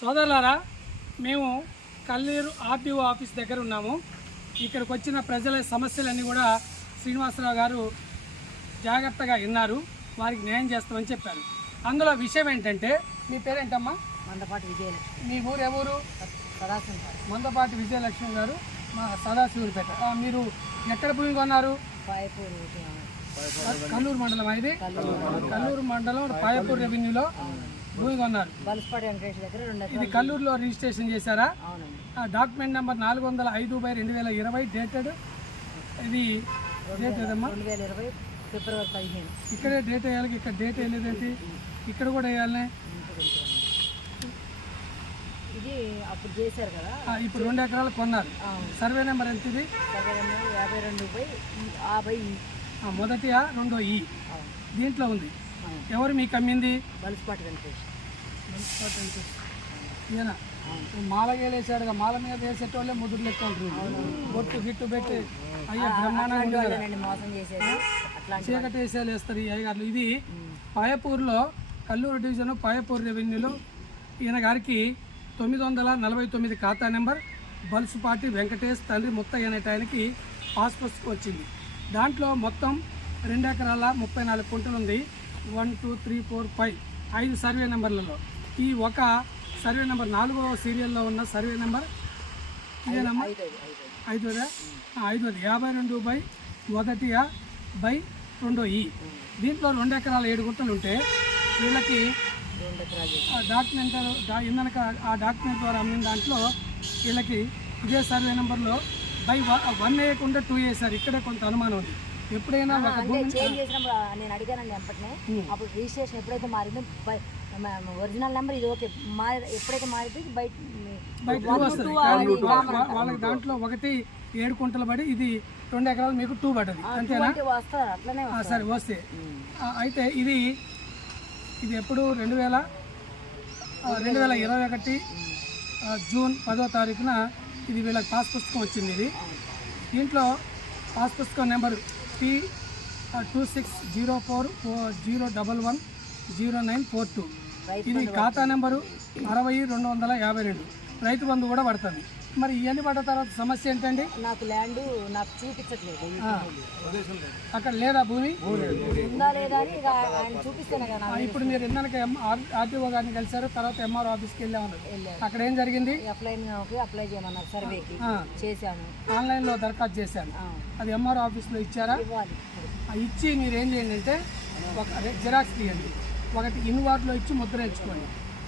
సోదరులారా మేము Kalluru RTO office దగ్గర ఉన్నాము. ఇక్కడికి వచ్చిన ప్రజల సమస్యలన్నీ కూడా శ్రీనివాసరావు గారు జాగ్రత్తగా విన్నారు. వారికి న్యాయం చేస్తామని చెప్పారు. అందులో విషయం ఏంటంటే మీ పేరేంటమ్మా? మందపాటి విజయలక్ష్మి. మీ ఊరు ఎవరు సదాశివం మందపాటి విజయలక్ష్మి గారు మా సదాశివుడిపేట ఆ, మీరు ఎక్కడ భూమి కొన్నారు? కల్లూరు మండలం ఇది? కల్లూరు మండలం పాయపూర్ రెవెన్యూలో. భూమి కొన్నారు బలసపాటి వెంకటేష్ దగ్గర రెండు ఇది కల్లూరులో రిజిస్ట్రేషన్ చేశారా? అవునండి. ఆ డాక్యుమెంట్ నెంబర్ నాలుగు వందల ఐదు బై రెండు వేల ఇరవై డేటెడ్. ఇది డేట్ ఏదమ్మా? రెండు వేల ఇరవై ఫిబ్రవరి పదిహేను. ఇక్కడే డేట్ వేయాలి ఇక్కడ డేట్ వేయలేదేంటి ఇక్కడ కూడా వేయాలి ఇది అప్పుడు చేశారు కదా? ఆ, ఇప్పుడు రెండు ఎకరాలు కొన్నారు. సర్వే నెంబర్ ఎంత ఇది? సర్వే నెంబర్ యాభై రెండు బై యాభై మొదటి రెండో ఈ? దీంట్లో ఉంది. ఎవరు మీకు అమ్మింది బలసపాటి వెంకటేష్. ఈయన? మాల మీద వేసేటోళ్ళే ముదురు లెక్క బొట్టు గిట్టు పెట్టి అయ్యా బ్రహ్మాండంగా మోసం చేసేది. చీకటి వేసాలు వేస్తారు ఈ అయ్యగారులు. ఇది పాయపూర్లో కల్లూరు డివిజన్ పాయపూర్ రెవెన్యూలో. ఈయన గారికి తొమ్మిది వందల నలభై తొమ్మిది ఖాతా నెంబర్ బల్సుపాటి వెంకటేష్ తండ్రి ముత్తయ్య అనేట ఆయనకి పాస్ పుస్తకం వచ్చింది. దాంట్లో మొత్తం రెండు ఎకరాల ముప్పై నాలుగు కుంటలు ఉంది one two three four five ఐదు సర్వే నెంబర్లలో. ఈ ఒక సర్వే నెంబర్ నాలుగో సీరియల్లో ఉన్న సర్వే నెంబర్ ఐదు ఐదు ఐదోదా ఐదోది. యాభై రెండు బై మొదటి ఆ బై రెండో ఈ. దీంట్లో రెండు ఎకరాల ఏడు గుంటలు ఉంటే వీళ్ళకి డాక్యుమెంట్ ఇందనక ఆ డాక్యుమెంట్ ద్వారా అమ్మిన దాంట్లో వీళ్ళకి ఇదే సర్వే నెంబర్లో బై వన్ వేయకుండా టూ వేసారు ఇక్కడే కొంత అనుమానం ఉంది. ఎప్పుడైనా అంటే చేంజ్ చేసినప్పుడు నేను అడిగానండి వెంటనే అప్పుడు రిజిస్ట్రేషన్ ఎప్పుడైతే మారిందో ఒరిజినల్ నెంబర్ ఇది ఓకే. మారి ఎప్పుడైతే మారితే బయట వాళ్ళకి దాంట్లో ఒకటి ఏడు కుంటలు పడి ఇది రెండు ఎకరాలు మీకు టూ పడ్డది. అంతేనా? అట్లనే సరే వస్తే. అయితే ఇది ఇది ఎప్పుడు? రెండు వేల రెండు వేల ఇరవై ఒకటి జూన్ పదో తారీఖున ఇది వీళ్ళకి పాస్ పుస్తకం వచ్చింది ఇది. దీంట్లో పాస్ పుస్తకం number T two six zero four zero double one zero nine four two ఇది ఖాతా నెంబరు అరవై రెండు వందల యాభై రెండు. రైతు బంధు కూడా పడుతుంది. మరి ఇవన్నీ పడ్డ తర్వాత సమస్య ఏంటండి? నాకు ల్యాండ్ నాకు చూపించట్లేదు. అక్కడ లేదా భూమి? ఉందా లేదా అని ఇక ఆయన చూపిస్తేనే కదా. ఇప్పుడు మీరు ఇందాక ఆర్టీఓ గారిని కలిసారు తర్వాత ఎంఆర్ఓ ఆఫీస్కి వెళ్ళామన్నారు. వెళ్ళారు. అక్కడ ఏం జరిగింది? అప్లై అప్లై చేయమన్నారు సర్వేకి చేశాను ఆన్లైన్లో దరఖాస్తు చేశాను అది ఎంఆర్ఓ ఆఫీస్లో ఇచ్చారా? ఇచ్చి మీరు ఏం చేయండి అంటే ఒక జిరాక్స్ తీయండి. ఒకటి ఇన్వార్డ్లో ఇచ్చి ముద్ర వేయించుకోండి.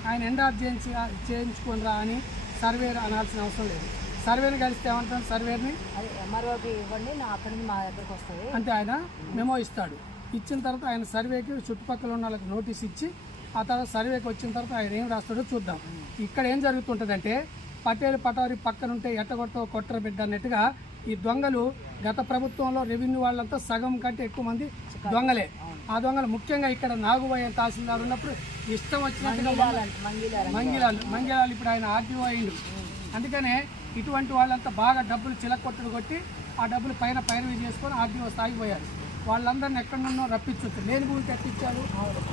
ఆయన ఎండ్ ఆఫ్ చేయించి చేయించుకొని రా అని సర్వేర్ అనాల్సిన అవసరం లేదు. సర్వేని కలిస్తే ఏమంటారు? సర్వేర్ని ఎంఆర్ఓకి ఇవ్వండి నా అక్కడి నుంచి మా దగ్గరకు వస్తుంది. అంటే ఆయన మెమో ఇస్తాడు. ఇచ్చిన తర్వాత ఆయన సర్వేకి చుట్టుపక్కల ఉన్న వాళ్ళకి నోటీస్ ఇచ్చి ఆ తర్వాత సర్వేకి వచ్చిన తర్వాత ఆయన ఏం రాస్తాడో చూద్దాం. ఇక్కడ ఏం జరుగుతుంటుందంటే పటేలు పటారి పక్కన ఉంటే ఎట్టగొట్ట కొట్టర బిడ్డ అన్నట్టుగా ఈ దొంగలు గత ప్రభుత్వంలో రెవెన్యూ వాళ్ళంతా సగం కంటే ఎక్కువ మంది దొంగలే. ఆ దొంగలు ముఖ్యంగా ఇక్కడ నాగుబోయే తహసీల్దార్ ఉన్నప్పుడు ఇష్టం వచ్చినట్టుగా మంగిలాలు మంగిలాలు. ఇప్పుడు ఆయన ఆర్టీఓ అయిండు. అందుకనే ఇటువంటి వాళ్ళంతా బాగా డబ్బులు చిలకొట్టుడు కొట్టి ఆ డబ్బులు పైన పైరవి చేసుకొని ఆర్టీఓ స్థాయికి పోయారు. వాళ్ళందరిని ఎక్కడున్నో రప్పించవచ్చు లేని భూమికి ఎట్టిచ్చాడు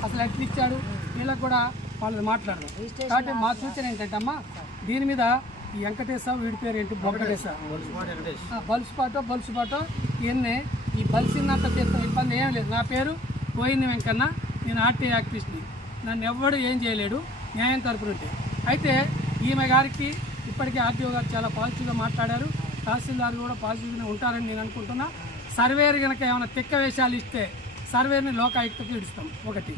అసలు ఎట్లిచ్చాడు వీళ్ళకి కూడా వాళ్ళు మాట్లాడరు కాబట్టి మా సూచన ఏంటంటే అమ్మా దీని మీద ఈ వెంకటేశ వీడి పేరు ఏంటి? బొక్కటేశ బలుసుపాటో బలుసుపాటో ఈయన్నే ఈ బలిసినంత తీర్థం ఇబ్బంది ఏం లేదు. నా పేరు పోయింది వెంకన్న నేను ఆర్టీ యాక్టివిస్ట్ని నన్ను ఎవ్వడు ఏం చేయలేడు న్యాయం తరపున ఉంటే. అయితే ఈమె గారికి ఇప్పటికే ఆర్టీఓ గారు చాలా పాజిటివ్గా మాట్లాడారు. తహసీల్దార్ కూడా పాజిటివ్గానే ఉంటారని నేను అనుకుంటున్నా. సర్వేరు కనుక ఏమైనా తిక్క వేషాలు ఇస్తే సర్వేర్ని లోకాయుక్తకి ఇడుస్తాం ఒకటి.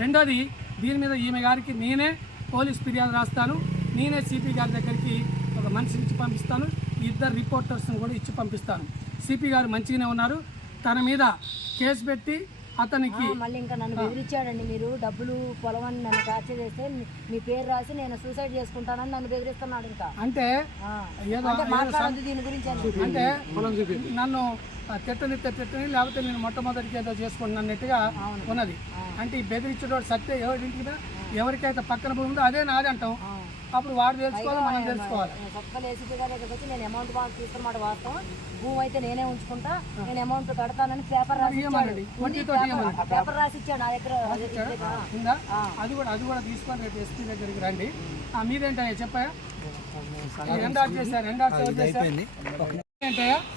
రెండోది దీని మీద ఈమె గారికి నేనే పోలీస్ ఫిర్యాదు రాస్తాను. నేనే సిపి గారి దగ్గరికి ఒక మనిషిని ఇచ్చి పంపిస్తాను. ఇద్దరు రిపోర్టర్స్ని కూడా ఇచ్చి పంపిస్తాను. సిపి గారు మంచిగానే ఉన్నారు. తన మీద కేసు పెట్టి అతనికి. మళ్ళీ ఇంకా నన్ను బెదిరించాడండి మీరు. డబ్బులు పొలం అని నన్ను టార్చర్ చేస్తే మీ- పేరు రాసి నేను సూసైడ్ చేసుకుంటానని నన్ను బెదిరిస్తున్నాడు ఇంకా. అంటే మాట్లాడద్దు దీని గురించి అంటే నన్ను ఆ, తిట్టనిస్తే తిట్టని లేకపోతే నేను మొట్టమొదటికి ఏదో చేసుకున్నాను అన్నట్టుగా ఉన్నది. అంటే ఈ బెదిరించేటోడు సత్య ఎవరింటికి ఎవరికైతే పక్కన భూమి ఉందో అదే నాది అంటాం. అప్పుడు వాడు తెలుసుకోవాలి మనం తెలుసుకోవాలి. సొక్కలు ఏసీపీ గారి దగ్గరికి వచ్చి నేను అమౌంట్ బాగా తీసుకున్నమాట వాస్తవం. భూమి అయితే నేనే ఉంచుకుంటా నేను అమౌంట్ కడతానని పేపర్ రాసి పేపర్ రాసి ఇచ్చాడు నా దగ్గర అదే కూడా అది కూడా తీసుకొని రేపు ఎస్పీ దగ్గరికి రండి. ఆ మీదేంటయ్యా చెప్పాయా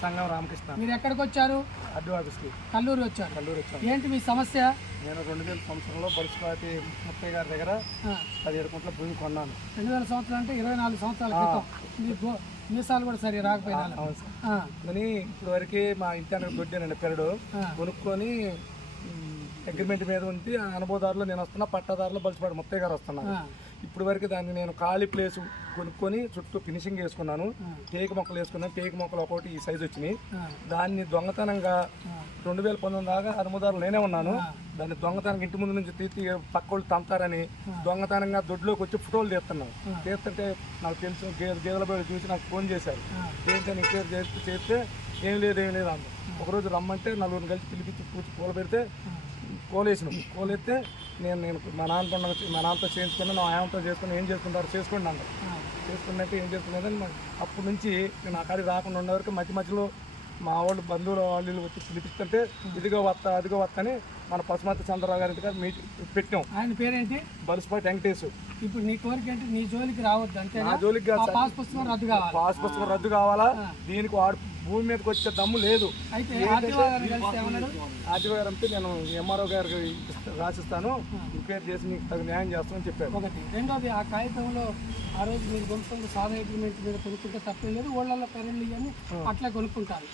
సంఘం రామకృష్ణ. మీరు ఎక్కడికి వచ్చారు? అడ్డు ఆఫీస్కి. కల్లూరు వచ్చారు. కల్లూరు వచ్చాను ఏంటి మీ సమస్య? నేను రెండు వేల సంవత్సరంలో బడిసిపాటి ముప్పై గారి దగ్గర పదిహేడు కుంట్ల భూమి కొన్నాను. రెండు వేల సంవత్సరాలు అంటే ఇరవై నాలుగు సంవత్సరాల క్రితం. మీసాలు కూడా సరి రాకపోయినా? కొని ఇప్పుడు వరకు మా ఇంటి అన్న దొడ్డానండి పెరడు. కొనుక్కొని అగ్రిమెంట్ మీద ఆ అనుభవదారులు నేను వస్తున్నా పట్టాదారులు బలిసిపాటి ముప్పై గారు వస్తున్నాను ఆ, ఇప్పుడు వరకు దాన్ని నేను ఖాళీ ప్లేస్ కొనుక్కొని చుట్టూ ఫినిషింగ్ వేసుకున్నాను టేక్ మొక్కలు వేసుకున్నాను. టేక్ మొక్కలు ఒకటి ఈ సైజు వచ్చినాయి. దాన్ని దొంగతనంగా. రెండు వేల పంతొమ్మిది దాకా అనుమదారులు నేనే ఉన్నాను. దాన్ని దొంగతనంగా ఇంటి ముందు నుంచి తీసి పక్క వాళ్ళు తంతారని దొంగతనంగా దొడ్లోకి వచ్చి ఫోటోలు తీస్తున్నాం తీస్తుంటే నాకు తెలుసు గే- గేదెల బయట చూసి నాకు ఫోన్ చేశారు. ఏంటని ఎంక్వైరీ చేస్తే చేస్తే ఏం లేదు ఏం లేదు అన్న ఒకరోజు రమ్మంటే నలుగురిని కలిసి పిలిపించి పూచి పూల పెడితే కోలేసినాం. కోలెత్తే నేను నేను మా నాన్న పండుగ మా నాన్నతో చేయించుకుని నా ఆయనతో చేసుకుని ఏం చేసుకుంటారు చేసుకోండి అన్నారు. చేసుకున్నట్టు ఏం చేసుకునేదని అప్పటి నుంచి నేను ఆ కాడికి రాకుండా ఉండే వరకు మధ్య మధ్యలో మా వాళ్ళు బంధువులు వాళ్ళు వీళ్ళు వచ్చి పిలిపిస్తుంటే ఇదిగో వత్త అదిగో వత్త అని మన పశుమతి చంద్రరావు గారి దగ్గర మీటింగ్ పెట్టాం. ఆయన పేరేంటి? బలిసిపాటి వెంకటేష్. ఇప్పుడు నీ కోరిక ఏంటి? నీ జోలికి రావద్దు అంతేనా? నా జోలికి. పాస్ పుస్తకం రద్దు కావాలి? పాస్ పుస్తకం రద్దు కావాలా? దీనికి వాడు భూమి మీదకి వచ్చే దమ్ము లేదు. అయితే గారు అంటే నేను ఎంఆర్ఓ గారికి రాసిస్తాను. ఎంక్వైరీ చేసి నీకు తగు న్యాయం చేస్తానని చెప్పారు. ఒకటి. రెండోది ఆ కాగితంలో ఆ రోజు మీరు కొనుక్కుంటే సాదా అగ్రిమెంట్ మీద కొనుక్కుంటే తప్పేం లేదు. ఊళ్ళల్లో పెరళ్ళు ఇవన్నీ అట్లా కొనుక్కుంటారు.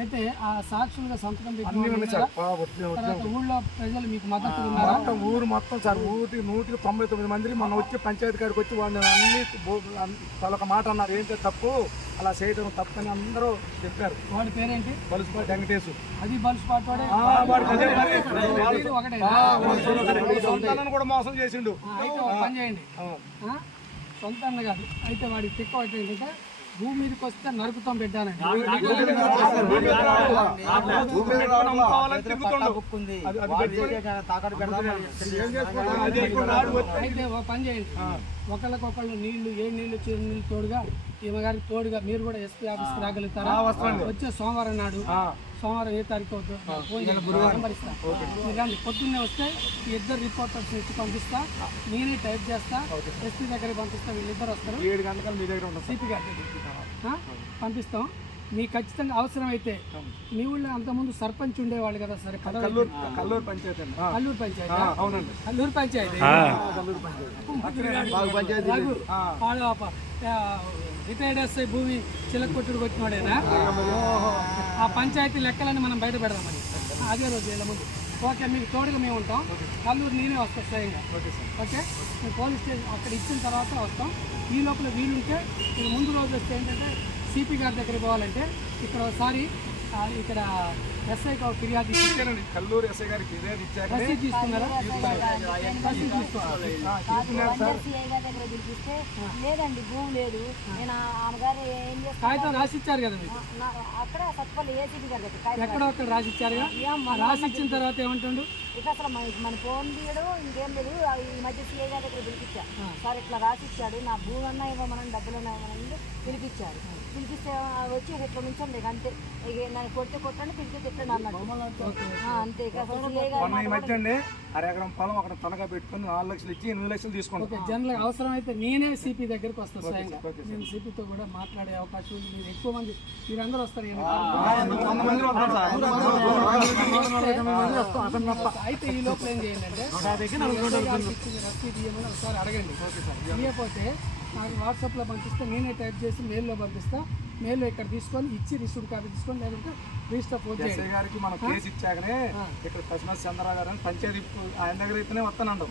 అయితే ఆ సాక్షులుగా సంతకం. తర్వాత ఊళ్ళో ప్రజలు మీకు మద్దతు మొత్తం ఊరు మొత్తం సార్ ఊరికి నూటికి తొంభై తొమ్మిది మంది మనం వచ్చి పంచాయతీ కాడికి వచ్చి వాళ్ళు అన్ని తలొక మాట అన్నారు ఏంటంటే తప్పు? అలా చేయడం తప్పని అందరూ చెప్పారు. వాడి పేరేంటి? బలిసిపాటి వెంకటేశ్. అది బల్స్ పాటు వాడే వాడికి అదే పని. ఇది ఒకటే వాడి సొంతాలను కూడా మోసం చేసిండు. పని చేయండి. ఆ. ఆ? సొంత అన్న కాదు అయితే వాడి తిక్క ఏంటంటే భూమి మీదకి వస్తే నరుకుతాం పెట్టానండి అయితే ఒక పని చేయండి ఒకళ్ళకొకళ్ళు నీళ్ళు ఏ నీళ్ళు చిరు నీళ్ళు తోడుగా ఈమె గారికి తోడుగా మీరు కూడా ఎస్పీ ఆఫీస్కి రాగలుగుతారా వచ్చే సోమవారం నాడు సోమవారం ఏ తారీఖు రండి పొద్దున్నే వస్తే ఈ ఇద్దరు రిపోర్టర్స్ ఇచ్చి పంపిస్తా. నేనే టైప్ చేస్తా. ఎస్పీ దగ్గరికి పంపిస్తా. వీళ్ళిద్దరు వస్తారు. ఏడు గంటలకు మీ దగ్గర ఉంటాం సిపి గారి? పంపిస్తాం. మీకు ఖచ్చితంగా అవసరమైతే మీ ఊళ్ళో అంతకుముందు సర్పంచ్ ఉండేవాళ్ళు కదా సరే? కల్లూరు కల్లూరు పంచాయతీ కల్లూరు పంచాయతీ. అవునండి. కల్లూరు పంచాయతీ. కల్లూరు రిటైర్డ్ ఎస్ఐ భూమి చిలకొట్టుడు కొట్టినాడేనా? ఓహో. ఆ పంచాయతీ లెక్కలని మనం బయట పెడదామని అదే రోజు వీళ్ళ ముందు. ఓకే మీకు తోడుగా మేము ఉంటాం. కల్లూరు నేనే వస్తాం స్వయంగా. ఓకే మేము పోలీస్ స్టేషన్ అక్కడ ఇచ్చిన తర్వాత వస్తాం. ఈ లోపల వీలుంటే మీరు ముందు రోజు వస్తే ఏంటంటే సిపి గారి దగ్గరికి పోవాలంటే ఇక్కడ ఒకసారి ఇక్కడ ఎస్ఐకి ఒక ఫిర్యాదు ఇచ్చి ఇచ్చానండి. కల్లూరు ఎస్ఐ గారికి ఫిర్యాదు ఇచ్చాక తీసుకున్నారా? గారి లేదండి భూమి లేదు. నేను ఆమె గారు ఏం కాగితం రాసి ఇచ్చారు కదా మీకు? అక్కడ సత్పల్లి ఏసీపీ గారి ఎక్కడో అక్కడ రాసి ఇచ్చారుగా ఏం మన- రాసి ఇచ్చిన తర్వాత ఏమంటుండు? ఇక అసలు మన మన ఫోన్ తీయడం ఇంకేం లేదు. ఈ మధ్య సీఐ గారి దగ్గర పిలిపించా. సార్ ఇట్లా రాసి ఇచ్చాడు నా భూమి అన్నా ఇవ్వమని డబ్బులు అన్నా ఇవ్వమని పిలిపించారు. పిలిపిస్తే వచ్చి ఇట్లా నుంచండి అంతే. ఇక నన్ను కొడితే కొట్టండి పిలిస్తే తిట్టండి అన్నాడు ఆ, అంతే. ఇక అసలు అరెకరం పొలం అక్కడ తనఖా పెట్టుకుని నాలుగు లక్షలు ఇచ్చి ఎనిమిది లక్షలు తీసుకుంటాం. జనరల్ అవసరం అయితే నేనే సిపి దగ్గరికి వస్తాను స్వయంగా నేను సిపితో కూడా మాట్లాడే అవకాశం ఉంది. మీరు ఎక్కువ మంది మీరందరూ వస్తారు ఈయన వంద మంది వస్తాం సార్. అయితే ఈ లోపల ఏం చేయండి అంటే రసీదు ఇవ్వమని ఒకసారి అడగండి. ఇవ్వకపోతే నాకు వాట్సాప్లో పంపిస్తే నేనే టైప్ చేసి మెయిల్లో పంపిస్తా. మెయిల్లో ఇక్కడ తీసుకొని ఇచ్చి రిసీవ్ కాపీ తీసుకొని లేదంటే రిజిస్టర్ ఫోన్ చేయండి. ఎస్ఐ గారికి మనం కేసు ఇచ్చాకనే ఇక్కడ పశ్చిమతి చంద్రరావు గారు అని పంచాయతీ ఆయన దగ్గర అయితేనే వస్తానండు.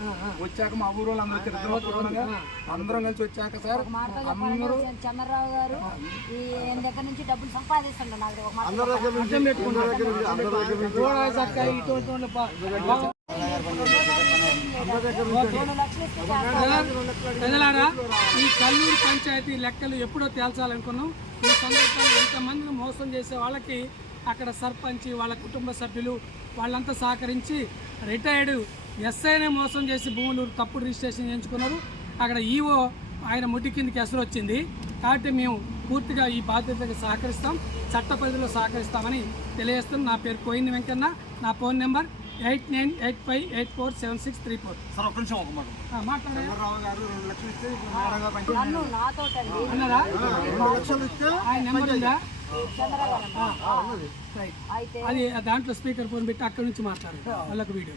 వచ్చాక మా ఊరు వాళ్ళు అందరూ కలిసి వచ్చాక సార్ చంద్రరావు గారు దగ్గర నుంచి డబ్బులు సంపాదిస్తుండ ప్రజలారా ఈ కల్లూరు పంచాయతీ లెక్కలు ఎప్పుడో తేల్చాలనుకున్నాం. ఈ సందర్భంలో ఎంతమందిని మోసం చేసే వాళ్ళకి అక్కడ సర్పంచ్ వాళ్ళ కుటుంబ సభ్యులు వాళ్ళంతా సహకరించి రిటైర్డ్ ఎస్ఐనే మోసం చేసి భూములు తప్పుడు రిజిస్ట్రేషన్ చేయించుకున్నారు. అక్కడ ఈఓ ఆయన ముట్టి కిందకి ఎసరు వచ్చింది కాబట్టి మేము పూర్తిగా ఈ బాధ్యతలకు సహకరిస్తాం చట్ట పరిధిలో సహకరిస్తామని తెలియజేస్తాం నా పేరు కోయిన్ వెంకన్న నా phone number eight nine eight five eight four seven six three four. Sir ఒక్క నిమిషం ఒక మాట. అన్నారా? ఆయన నెంబర్ ఉందా? అది దాంట్లో స్పీకర్ ఫోన్ పెట్టి అక్కడి నుంచి మాట్లాడు వాళ్ళకు వీడియో.